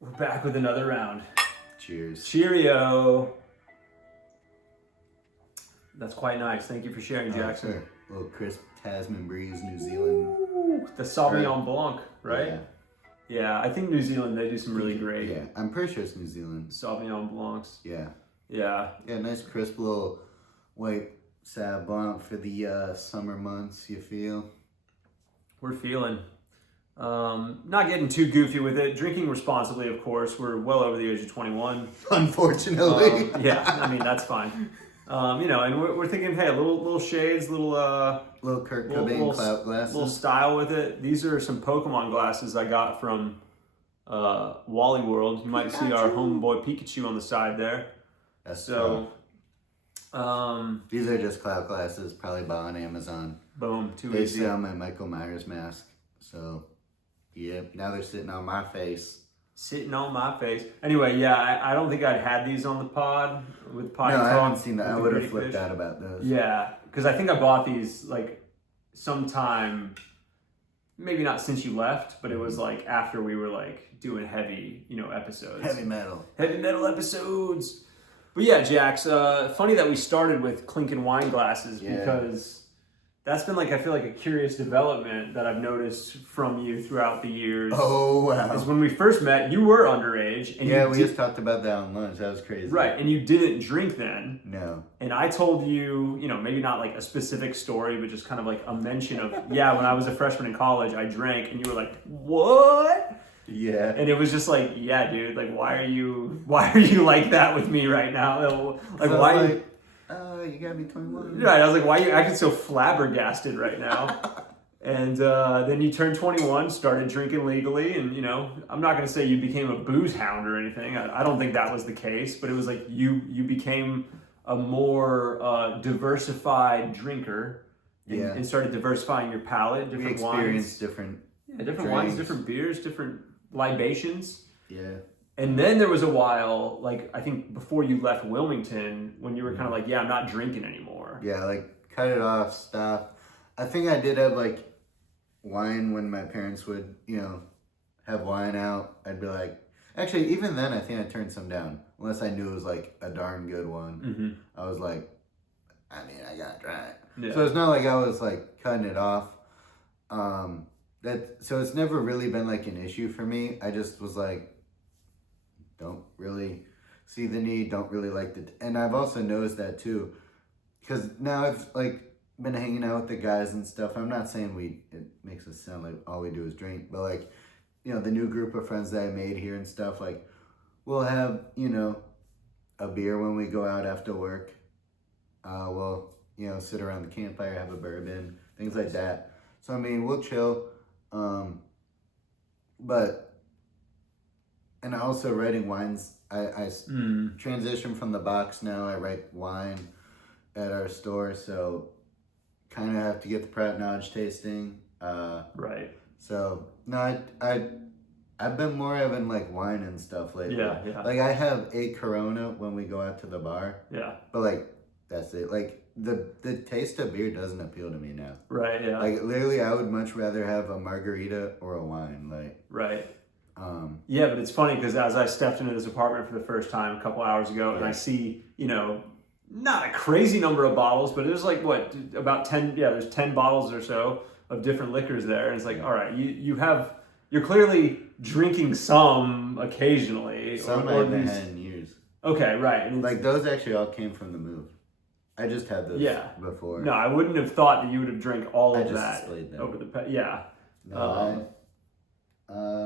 We're back with another round. Cheers. Cheerio. That's quite nice. Thank you for sharing, Jackson. Sure. A little crisp Tasman breeze, New Zealand. Ooh, the Sauvignon Blanc, right? Yeah. Yeah, I think New Zealand, they do some really great Yeah, I'm pretty sure it's New Zealand. Sauvignon Blancs. Yeah. Yeah. Yeah, nice crisp little white Sauv Blanc for the summer months, you feel? We're feeling. Not getting too goofy with it. Drinking responsibly, of course. We're well over the age of 21. Unfortunately. Yeah, I mean, that's fine. And we're thinking, hey, little shades, little Kurt Cobain clout glasses. Little style with it. These are some Pokemon glasses I got from Wally World. You might see our homeboy Pikachu on the side there. That's so. These are just clout glasses, probably bought on Amazon. Boom, too they easy. They sell my Michael Myers mask. So, yep. Now they're sitting on my face. Sitting on my face. Anyway, yeah, I don't think I'd had these on the pod with Potty No, Talk. I haven't seen that. I would have flipped out about those. Yeah, because I think I bought these like sometime, maybe not since you left, but it was like after we were like doing heavy, episodes. Heavy metal episodes. But yeah, Jax, funny that we started with clinking wine glasses because that's been I feel like a curious development that I've noticed from you throughout the years. Oh, wow. Because when we first met, you were underage. And we just talked about that on lunch. That was crazy. Right, and you didn't drink then. No. And I told you, maybe not like a specific story, but just kind of like a mention of, yeah, when I was a freshman in college, I drank, and you were like, what? Yeah. And it was just like, yeah, dude, like, why are you like that with me right now? Like, so why? You gotta be 21. Right, I was like, why are you acting so flabbergasted right now? And then you turned 21, started drinking legally, and I'm not gonna say you became a booze hound or anything. I don't think that was the case, but it was like you became a more diversified drinker, and started diversifying your palate. Different we experienced wines, different wines, different beers, different libations. Yeah. And then there was a while, I think before you left Wilmington, when you were kind of like, yeah, I'm not drinking anymore. Yeah, cut it off, stop. I think I did have wine when my parents would, have wine out. I'd be like, actually, even then, I think I turned some down, unless I knew it was a darn good one. Mm-hmm. I was like, I gotta try it. Yeah. So it's not like I was cutting it off. So it's never really been an issue for me. I just was don't really see the need, don't really and I've also noticed that too, because now I've been hanging out with the guys and stuff. I'm not saying it makes us sound like all we do is drink, but the new group of friends that I made here and stuff, we'll have, a beer when we go out after work. We'll, sit around the campfire, have a bourbon, things like that. So, we'll chill. And also writing wines, I transitioned from the box now. I write wine at our store, so kind of have to get the prep knowledge tasting. Right. So, no, I've been more having wine and stuff lately. Yeah. I have a Corona when we go out to the bar. Yeah. But that's it. The taste of beer doesn't appeal to me now. Right, yeah. Literally, I would much rather have a margarita or a wine. Right. Yeah, but it's funny because as I stepped into this apartment for the first time a couple hours ago, and I see, not a crazy number of bottles, but there's about 10, there's 10 bottles or so of different liquors there. And it's all right, you're clearly drinking some occasionally. Some I haven't had in years. Okay, right. And those actually all came from the move. I just had those before. No, I wouldn't have thought that you would have drank all of that them. over the yeah. No,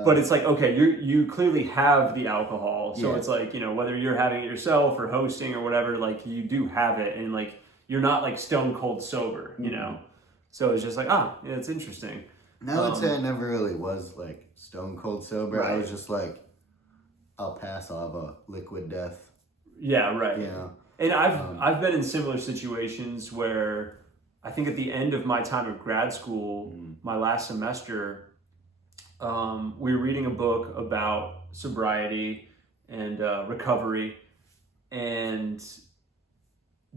but it's okay, you clearly have the alcohol, so it's whether you're having it yourself or hosting or whatever, you do have it, and you're not stone cold sober, So it's just it's interesting. I would say I never really was stone cold sober. Right. I was just I'll pass. I'll have a liquid death. Yeah, right. And I've been in similar situations where I think at the end of my time at grad school, my last semester, we were reading a book about sobriety and recovery, and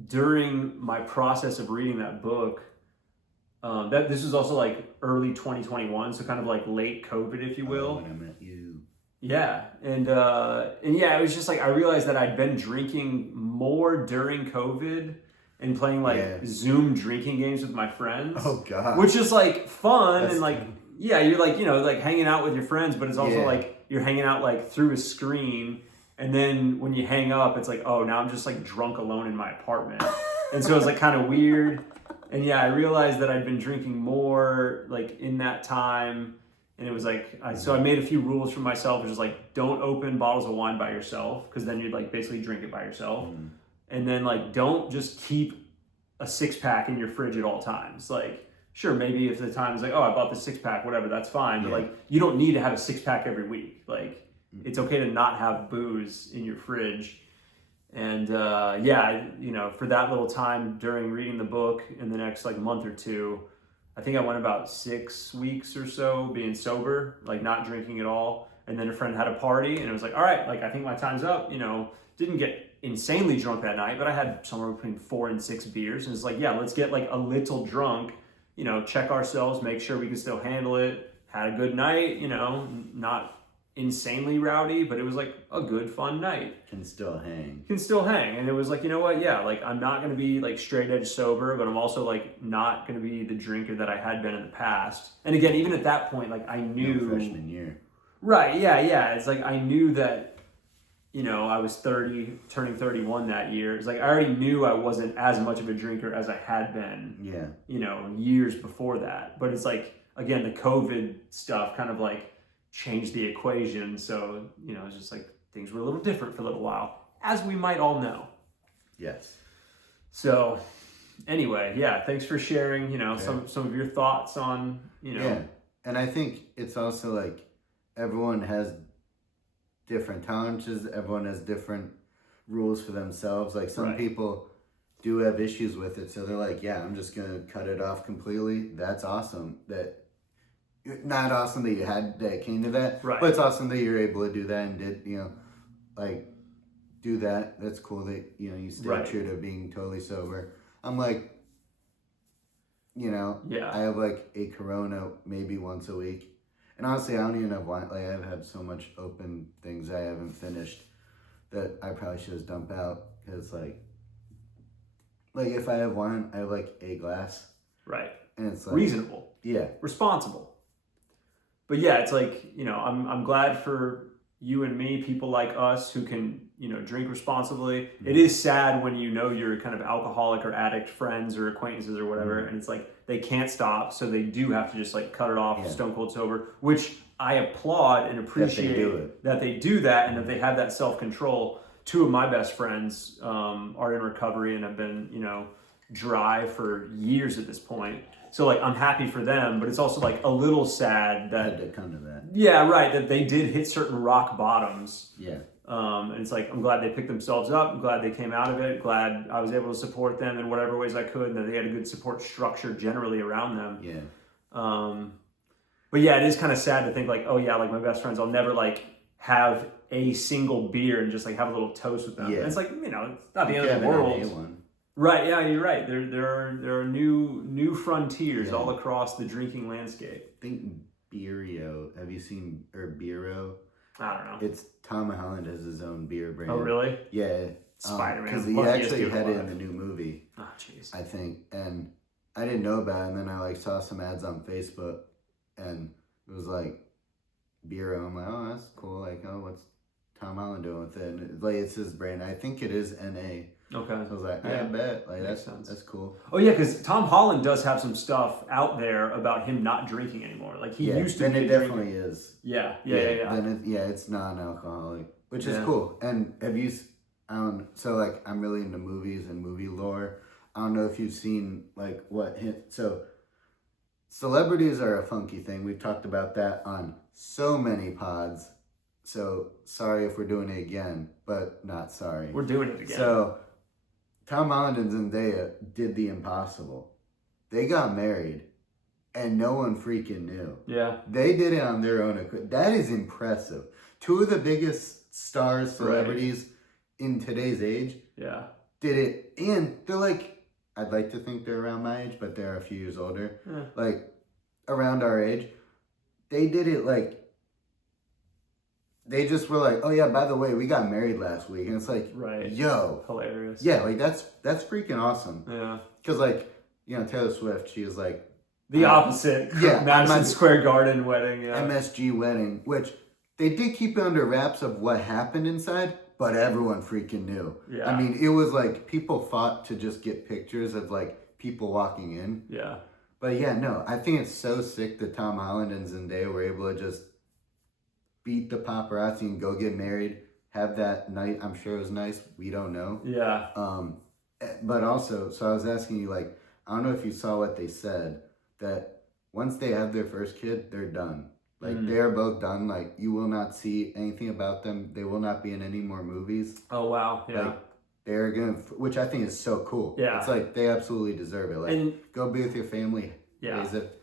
during my process of reading that book, this was also early 2021, so kind of late COVID, if you will. When I met you. Yeah, and yeah, it was just like I realized that I'd been drinking more during COVID and playing Yeah. like Zoom drinking games with my friends, Oh God. which is like fun That's and like terrible. yeah, you're like like hanging out with your friends, but it's also Yeah. like you're hanging out like through a screen, and then when you hang up, it's like oh now I'm just like drunk alone in my apartment, and so it's like kind of weird, and yeah, I realized that I'd been drinking more like in that time. And it was like, so I made a few rules for myself, which is like, don't open bottles of wine by yourself, because then you'd like basically drink it by yourself. And then like, don't just keep a 6-pack in your fridge at all times. Like, sure, maybe if the time is like, oh, I bought the 6-pack, whatever, that's fine. But like, you don't need to have a 6-pack every week. Like, it's okay to not have booze in your fridge. And yeah, for that little time during reading the book in the next like month or two, I think I went about 6 weeks or so being sober, like not drinking at all. And then a friend had a party and it was like, all right, like I think my time's up. Didn't get insanely drunk that night, but I had somewhere between 4 and 6 beers. And it's like, yeah, let's get like a little drunk, check ourselves, make sure we can still handle it. Had a good night, not insanely rowdy, but it was like a good fun night. Can still hang. And it was like, you know what, yeah, like I'm not going to be like straight edge sober, but I'm also like not going to be the drinker that I had been in the past. And again, even at that point, like I knew No freshman year. Right, yeah, it's like I knew that I was 30 turning 31 that year. It's like I already knew I wasn't as much of a drinker as I had been years before that. But it's like again, the COVID stuff kind of like changed the equation. So, it's just like things were a little different for a little while, as we might all know. Yes. So anyway, yeah, thanks for sharing, some of your thoughts on, Yeah. And I think it's also like everyone has different tolerances, everyone has different rules for themselves. Like some people do have issues with it, so they're like, yeah, I'm just gonna cut it off completely. That's awesome. Not awesome that it came to that, but it's awesome that you're able to do that and did, like do that. That's cool that, you stay true to being totally sober. I'm like, I have like a Corona maybe once a week. And honestly, I don't even have wine. Like I've had so much open things I haven't finished that I probably should just dump out. Cause like if I have wine, I have like a glass. Right. And it's like reasonable. Yeah. Responsible. But yeah, it's like, I'm glad for you and me, people like us who can, drink responsibly. Mm-hmm. It is sad when you're kind of alcoholic or addict friends or acquaintances or whatever, and it's like they can't stop, so they do have to just like cut it off stone cold sober, which I applaud and appreciate that they do that and that they have that self-control. 2 of my best friends are in recovery and have been, dry for years at this point. So like I'm happy for them, but it's also like a little sad that had to come to that. Yeah, right. That they did hit certain rock bottoms. Yeah. And it's like I'm glad they picked themselves up. I'm glad they came out of it. Glad I was able to support them in whatever ways I could, and that they had a good support structure generally around them. Yeah. But yeah, it is kind of sad to think like, oh yeah, like my best friends, I'll never like have a single beer and just like have a little toast with them. Yeah. And it's like it's not the end of the world. Right, yeah, you're right. There are new frontiers all across the drinking landscape. I think Beero. Have you seen Beero? I don't know. It's Tom Holland has his own beer brand. Oh really? Yeah. Spider-Man. Because he actually had it in the new movie. Oh jeez. I think, and I didn't know about it, and then I like saw some ads on Facebook, and it was like Beero. I'm like, oh, that's cool. Like, oh, what's Tom Holland doing with it? And it's his brand. I think it is NA. Okay. So I was like, I bet. Like that's cool. Oh yeah, because Tom Holland does have some stuff out there about him not drinking anymore. Like he used to. And it definitely is. Yeah. Then it's non-alcoholic, which is cool. And have you? So like I'm really into movies and movie lore. I don't know if you've seen like so. Celebrities are a funky thing. We've talked about that on so many pods. So sorry if we're doing it again, but not sorry. We're doing it again. So Tom Holland and Zendaya did the impossible. They got married, and no one freaking knew. Yeah. They did it on their own. That is impressive. 2 of the biggest stars, celebrities in today's age did it. And they're like, I'd like to think they're around my age, but they're a few years older. Yeah. Like, around our age. They did it like they just were like, oh yeah, by the way, we got married last week. And it's like, Right. yo. Hilarious. Yeah, like that's freaking awesome. Yeah. Because like, you know, Taylor Swift, she was like, The opposite. Yeah, Madison Square Garden wedding. Yeah. MSG wedding, which they did keep it under wraps of what happened inside, but everyone freaking knew. Yeah. I mean, it was like people fought to just get pictures of like people walking in. Yeah. But yeah, no, I think it's so sick that Tom Holland and Zendaya were able to just beat the paparazzi and go get married, have that night. I'm sure it was nice. We don't know. Yeah. But also, so I was asking you, like, I don't know if you saw what they said, that once they have their first kid, they're done. Like, they are both done. Like, you will not see anything about them. They will not be in any more movies. Oh, wow. Yeah. Like, they're going to, which I think is so cool. Yeah. It's like, they absolutely deserve it. Like, And go be with your family. Yeah. Raise it.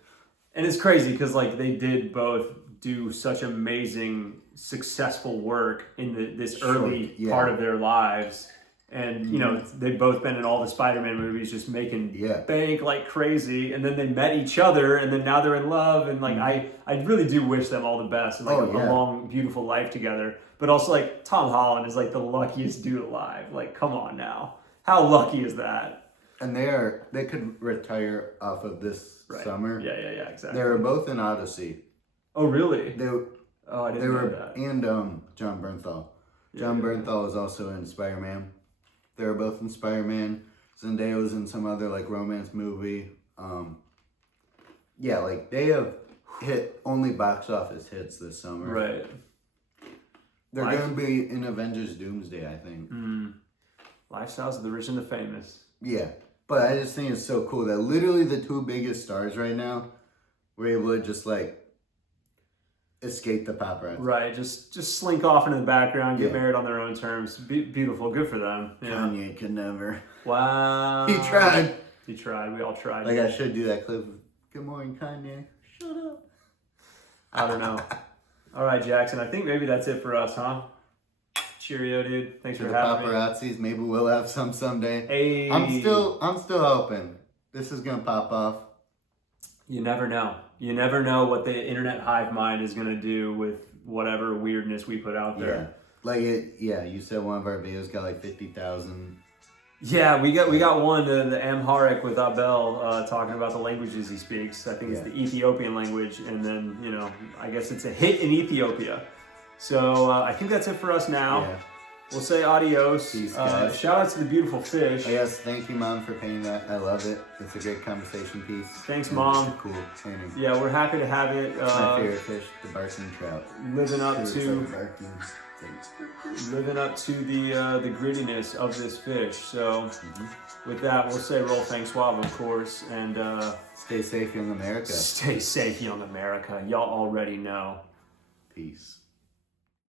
And it's crazy because like they did both do such amazing, successful work in this early part of their lives. And, you know, they've both been in all the Spider-Man movies just making bank like crazy. And then they met each other and then now they're in love. And like, I really do wish them all the best and like a long, beautiful life together. But also like Tom Holland is like the luckiest dude alive. Like, come on now. How lucky is that? And they could retire off of this summer. Yeah, exactly. They were both in Odyssey. Oh, really? I didn't know that. And John Bernthal. John Bernthal was also in Spider-Man. They were both in Spider-Man. Zendaya was in some other like romance movie. Yeah, like they have hit only box office hits this summer. Right. They're going to be in Avengers Doomsday, I think. Lifestyles of the rich and the famous. Yeah. But I just think it's so cool that literally the two biggest stars right now were able to just like escape the paparazzi. Right, just slink off into the background, get married on their own terms. Beautiful, good for them. Yeah. Kanye could never. Wow. He tried. He tried. We all tried. Like I should do that clip of, good morning, Kanye. Shut up. I don't know. All right, Jackson. I think maybe that's it for us, huh? Cheerio, dude. Thanks for having me. Paparazzis, maybe we'll have some someday. Hey. I'm still hoping this is gonna pop off. You never know. You never know what the internet hive mind is gonna do with whatever weirdness we put out there. Yeah, like you said one of our videos got like 50,000. Yeah, we got one, the Amharic with Abel talking about the languages he speaks. I think it's the Ethiopian language, and then I guess it's a hit in Ethiopia. So I think that's it for us now. Yeah. We'll say adios. Peace, guys. Shout out to the beautiful fish. Oh, yes, thank you, Mom, for painting that. I love it. It's a great conversation piece. Thanks, Mom. Cool painting. Yeah, we're happy to have it. It's my favorite fish, the barking trout. Living up It's to like barking. the grittiness of this fish. So with that, we'll say roll thanks Swab, of course, and stay safe, young America. Stay safe, young America. Y'all already know. Peace.